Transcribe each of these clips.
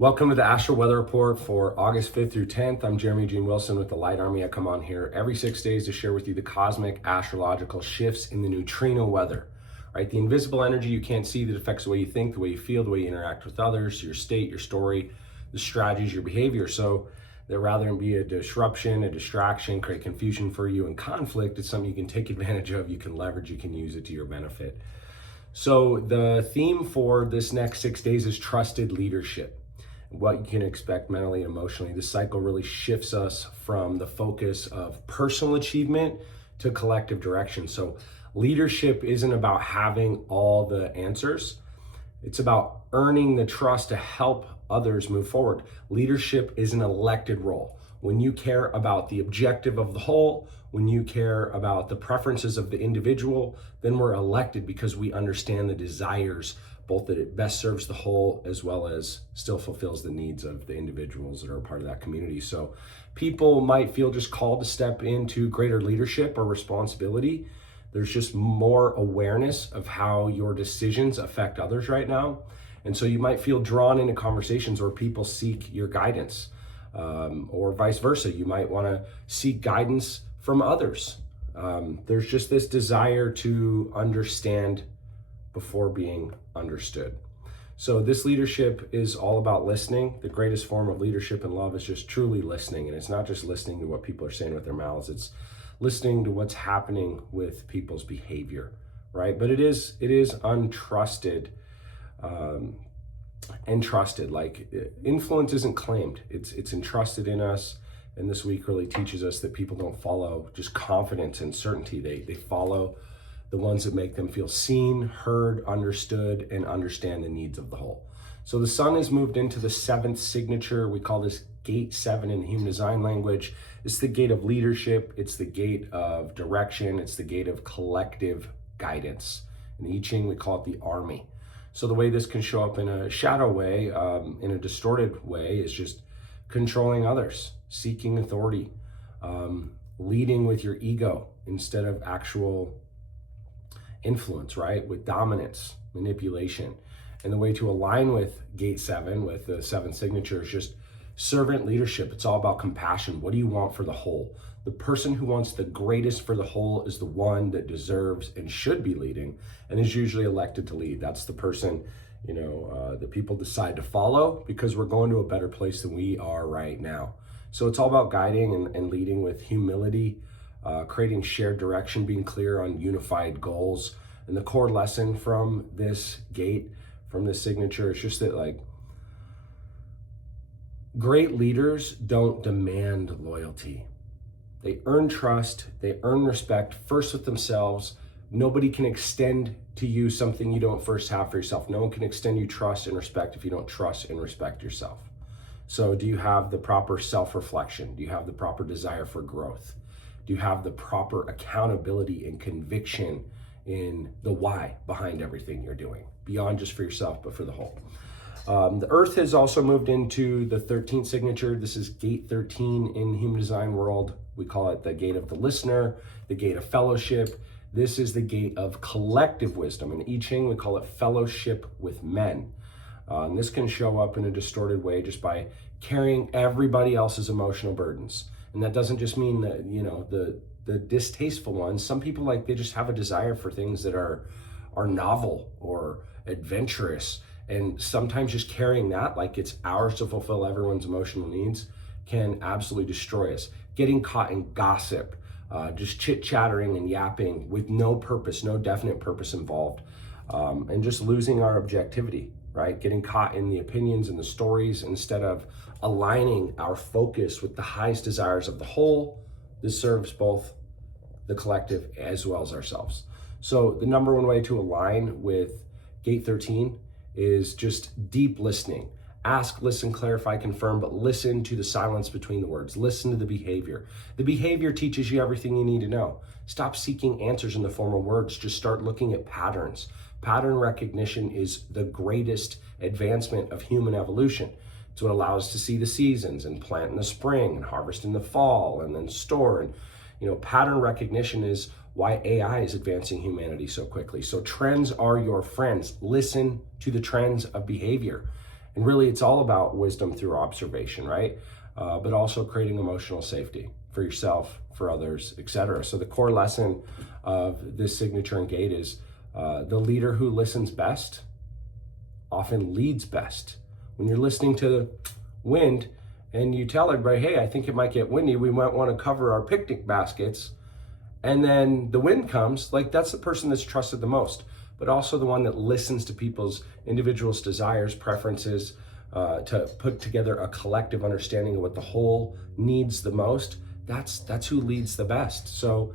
Welcome to the Astral Weather Report for August 5th through 10th. I'm Jeremy Gene Wilson with the Light Army. I come on here every 6 days to share with you the cosmic astrological shifts in the neutrino weather. Right, the invisible energy you can't see that affects the way you think, the way you feel, the way you interact with others, your state, your story, the strategies, your behavior. So that rather than be a disruption, a distraction, create confusion for you and conflict, it's something you can take advantage of, you can leverage, you can use it to your benefit. So the theme for this next 6 days is trusted leadership. What you can expect mentally and emotionally. This cycle really shifts us from the focus of personal achievement to collective direction. So leadership isn't about having all the answers. It's about earning the trust to help others move forward. Leadership is an elected role. When you care about the objective of the whole, when you care about the preferences of the individual, then we're elected because we understand the desires, both that it best serves the whole as well as still fulfills the needs of the individuals that are a part of that community. So people might feel just called to step into greater leadership or responsibility. There's just more awareness of how your decisions affect others right now. And so you might feel drawn into conversations where people seek your guidance, or vice versa. You might want to seek guidance from others. There's just this desire to understand before being understood. So this leadership is all about listening. The greatest form of leadership and love is just truly listening. And it's not just listening to what people are saying with their mouths, it's listening to what's happening with people's behavior, right? But it is untrusted and trusted. Like, influence isn't claimed, it's entrusted in us. And this week really teaches us that people don't follow just confidence and certainty. They follow the ones that make them feel seen, heard, understood, and understand the needs of the whole. So the sun has moved into the 7th signature. We call this gate 7 in the human design language. It's the gate of leadership. It's the gate of direction. It's the gate of collective guidance. In the I Ching, we call it the army. So the way this can show up in a shadow way, in a distorted way, is just controlling others, seeking authority, leading with your ego instead of actual influence, right? With dominance, manipulation. And the way to align with gate 7, with the 7th signature, is just servant leadership. It's all about compassion. What do you want for the whole? The person who wants the greatest for the whole is the one that deserves and should be leading and is usually elected to lead. That's the person, that people decide to follow because we're going to a better place than we are right now. So it's all about guiding and leading with humility, creating shared direction, being clear on unified goals. And the core lesson from this gate, from this signature, is just that, great leaders don't demand loyalty. They earn trust, they earn respect first with themselves. Nobody can extend to you something you don't first have for yourself. No one can extend you trust and respect if you don't trust and respect yourself. So do you have the proper self-reflection? Do you have the proper desire for growth? Do you have the proper accountability and conviction in the why behind everything you're doing, beyond just for yourself, but for the whole? The Earth has also moved into the 13th signature. This is gate 13 in human design world. We call it the gate of the listener, the gate of fellowship. This is the gate of collective wisdom. In I Ching, we call it fellowship with men. And this can show up in a distorted way just by carrying everybody else's emotional burdens. And that doesn't just mean that, the distasteful ones. Some people, they just have a desire for things that are novel or adventurous. And sometimes just carrying that, like it's ours to fulfill everyone's emotional needs, can absolutely destroy us. Getting caught in gossip, just chit-chattering and yapping with no purpose, no definite purpose involved, and just losing our objectivity, right? Getting caught in the opinions and the stories instead of aligning our focus with the highest desires of the whole. This serves both the collective as well as ourselves. So the number one way to align with gate 13 is just deep listening. Ask, listen, clarify, confirm, but listen to the silence between the words. Listen to the behavior. The behavior teaches you everything you need to know. Stop seeking answers in the form of words. Just start looking at patterns. Pattern recognition is the greatest advancement of human evolution. It's what allows us to see the seasons and plant in the spring and harvest in the fall and then store. And pattern recognition is why AI is advancing humanity so quickly. So trends are your friends. Listen to the trends of behavior. And really, it's all about wisdom through observation, right? But also creating emotional safety for yourself, for others, etc. So the core lesson of this signature and gate is the leader who listens best often leads best. When you're listening to the wind and you tell everybody, hey, I think it might get windy, we might want to cover our picnic baskets, and then the wind comes, like that's the person that's trusted the most, but also the one that listens to people's individuals' desires, preferences, to put together a collective understanding of what the whole needs the most. That's who leads the best. So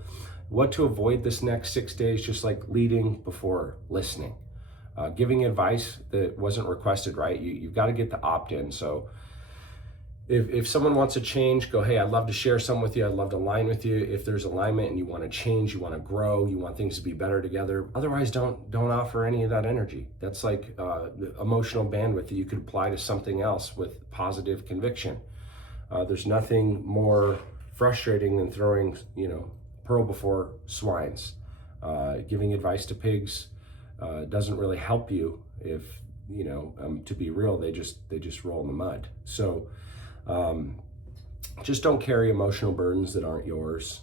what to avoid this next 6 days, just like leading before listening. Giving advice that wasn't requested, right? You've got to get the opt-in. So if someone wants to change, go, hey, I'd love to share something with you. I'd love to align with you. If there's alignment and you want to change, you want to grow, you want things to be better together. Otherwise, don't offer any of that energy. That's like emotional bandwidth that you could apply to something else with positive conviction. There's nothing more frustrating than throwing, pearl before swines. Giving advice to pigs doesn't really help you if, to be real, they just roll in the mud. So just don't carry emotional burdens that aren't yours.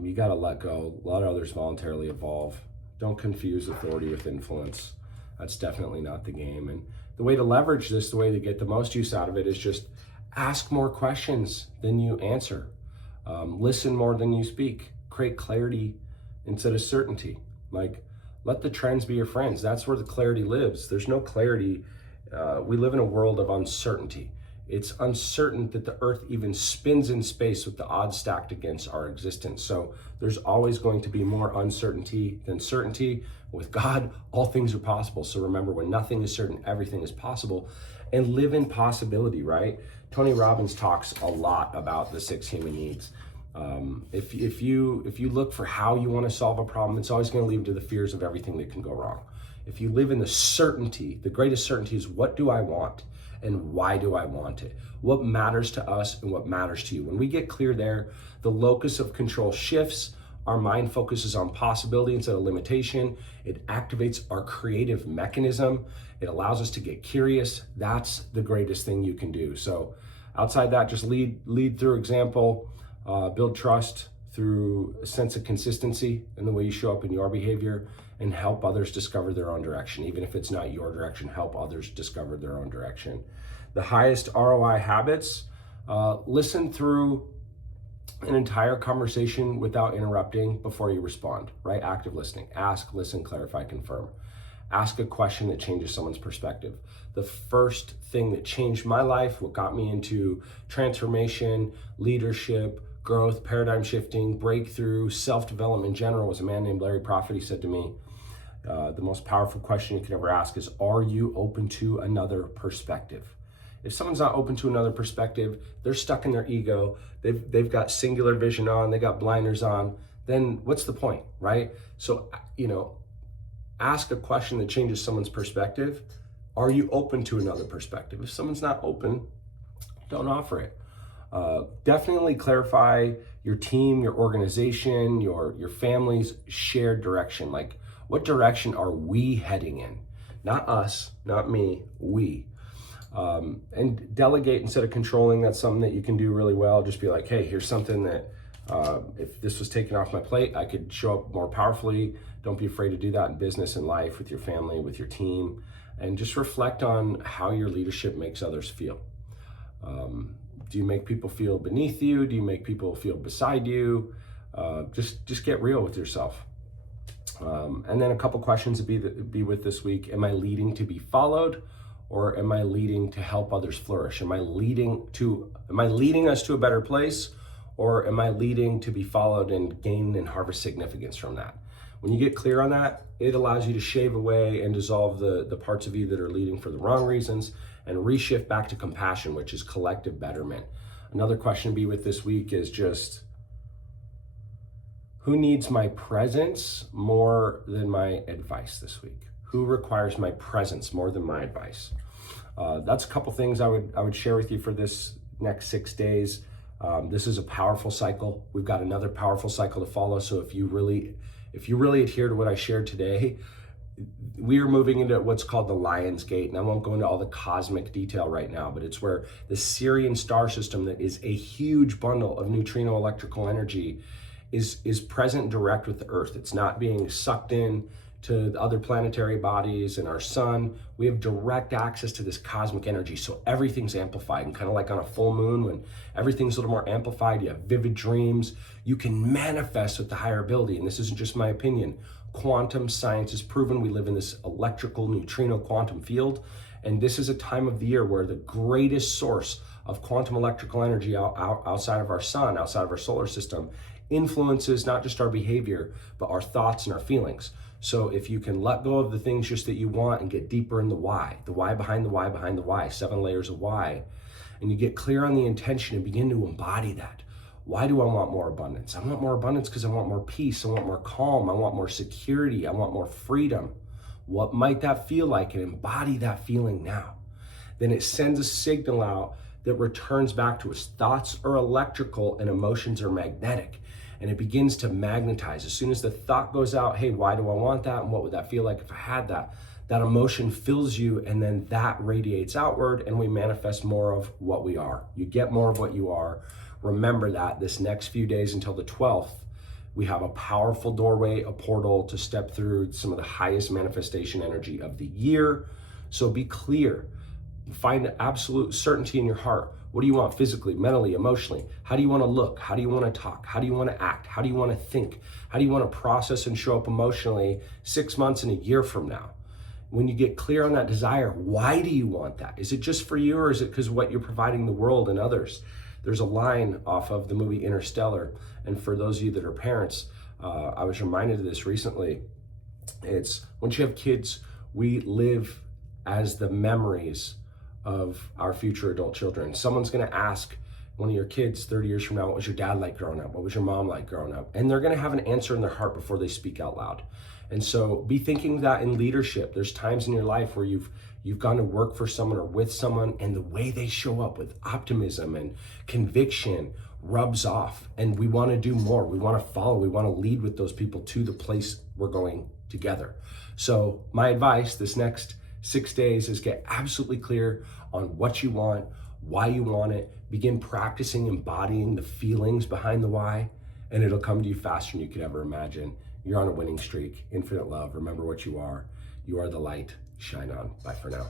You got to let go. Let others voluntarily evolve. Don't confuse authority with influence. That's definitely not the game. And the way to leverage this, the way to get the most use out of it, is just ask more questions than you answer. Listen more than you speak. Create clarity instead of certainty. Like, let the trends be your friends. That's where the clarity lives. There's no clarity. We live in a world of uncertainty. It's uncertain that the earth even spins in space with the odds stacked against our existence. So there's always going to be more uncertainty than certainty. With God, all things are possible. So remember, when nothing is certain, everything is possible. And live in possibility, right? Tony Robbins talks a lot about the 6 human needs. If you look for how you want to solve a problem, it's always going to lead to the fears of everything that can go wrong. If you live in the certainty, the greatest certainty is, what do I want and why do I want it? What matters to us and what matters to you? When we get clear there, the locus of control shifts. Our mind focuses on possibility instead of limitation. It activates our creative mechanism. It allows us to get curious. That's the greatest thing you can do. So outside that, just lead through example. Build trust through a sense of consistency in the way you show up in your behavior, and help others discover their own direction. Even if it's not your direction, help others discover their own direction. The highest ROI habits: listen through an entire conversation without interrupting before you respond, right? Active listening. Ask, listen, clarify, confirm. Ask a question that changes someone's perspective. The first thing that changed my life, what got me into transformation, leadership, growth, paradigm shifting, breakthrough, self-development in general, was a man named Larry Prophet. He said to me, the most powerful question you can ever ask is, are you open to another perspective? If someone's not open to another perspective, they're stuck in their ego, they've got singular vision on, they got blinders on, then what's the point, right? So, ask a question that changes someone's perspective. Are you open to another perspective? If someone's not open, don't offer it. Definitely clarify your team, your organization, your family's shared direction. Like, what direction are we heading in? Not us, not me, we. And delegate instead of controlling. That's something that you can do really well. Just be like, hey, here's something that if this was taken off my plate, I could show up more powerfully. Don't be afraid to do that in business and life, with your family, with your team, and just reflect on how your leadership makes others feel. Do you make people feel beneath you? Do you make people feel beside you? Just get real with yourself. And then a couple questions to be with this week. Am I leading to be followed, or am I leading to help others flourish? Am I leading us to a better place, or am I leading to be followed and gain and harvest significance from that? When you get clear on that, it allows you to shave away and dissolve the parts of you that are leading for the wrong reasons, and reshift back to compassion, which is collective betterment. Another question to be with this week is just, who needs my presence more than my advice this week? Who requires my presence more than my advice? That's a couple things I would share with you for this next 6 days. This is a powerful cycle. We've got another powerful cycle to follow. So if you really adhere to what I shared today, we are moving into what's called the Lion's Gate, and I won't go into all the cosmic detail right now, but it's where the Sirian star system, that is a huge bundle of neutrino electrical energy, is present direct with the Earth. It's not being sucked in to the other planetary bodies and our sun. We have direct access to this cosmic energy, so everything's amplified. And kind of like on a full moon, when everything's a little more amplified, you have vivid dreams, you can manifest with the higher ability. And this isn't just my opinion. Quantum science has proven we live in this electrical neutrino quantum field, and this is a time of the year where the greatest source of quantum electrical energy outside of our sun, outside of our solar system, influences not just our behavior, but our thoughts and our feelings. So if you can let go of the things just that you want and get deeper in the why behind the why behind the why, 7 layers of why, and you get clear on the intention and begin to embody that. Why do I want more abundance? I want more abundance because I want more peace, I want more calm, I want more security, I want more freedom. What might that feel like? And embody that feeling now. Then it sends a signal out that returns back to us. Thoughts are electrical and emotions are magnetic. And it begins to magnetize. As soon as the thought goes out, hey, why do I want that? And what would that feel like if I had that? That emotion fills you, and then that radiates outward, and we manifest more of what we are. You get more of what you are. Remember that this next few days until the 12th, we have a powerful doorway, a portal to step through some of the highest manifestation energy of the year. So be clear. Find absolute certainty in your heart. What do you want physically, mentally, emotionally? How do you want to look? How do you want to talk? How do you want to act? How do you want to think? How do you want to process and show up emotionally 6 months and a year from now? When you get clear on that desire, why do you want that? Is it just for you, or is it because of what you're providing the world and others? There's a line off of the movie Interstellar, and for those of you that are parents, I was reminded of this recently. It's once you have kids, we live as the memories of our future adult children. Someone's going to ask one of your kids 30 years from now, what was your dad like growing up? What was your mom like growing up? And they're going to have an answer in their heart before they speak out loud. And so be thinking that in leadership. There's times in your life where you've gone to work for someone or with someone, and the way they show up with optimism and conviction rubs off, and we want to do more. We want to follow. We want to lead with those people to the place we're going together. So my advice this next 6 days is get absolutely clear on what you want, why you want it. Begin practicing embodying the feelings behind the why, and it'll come to you faster than you could ever imagine. You're on a winning streak. Infinite love. Remember what you are. You are the light. Shine on. Bye for now.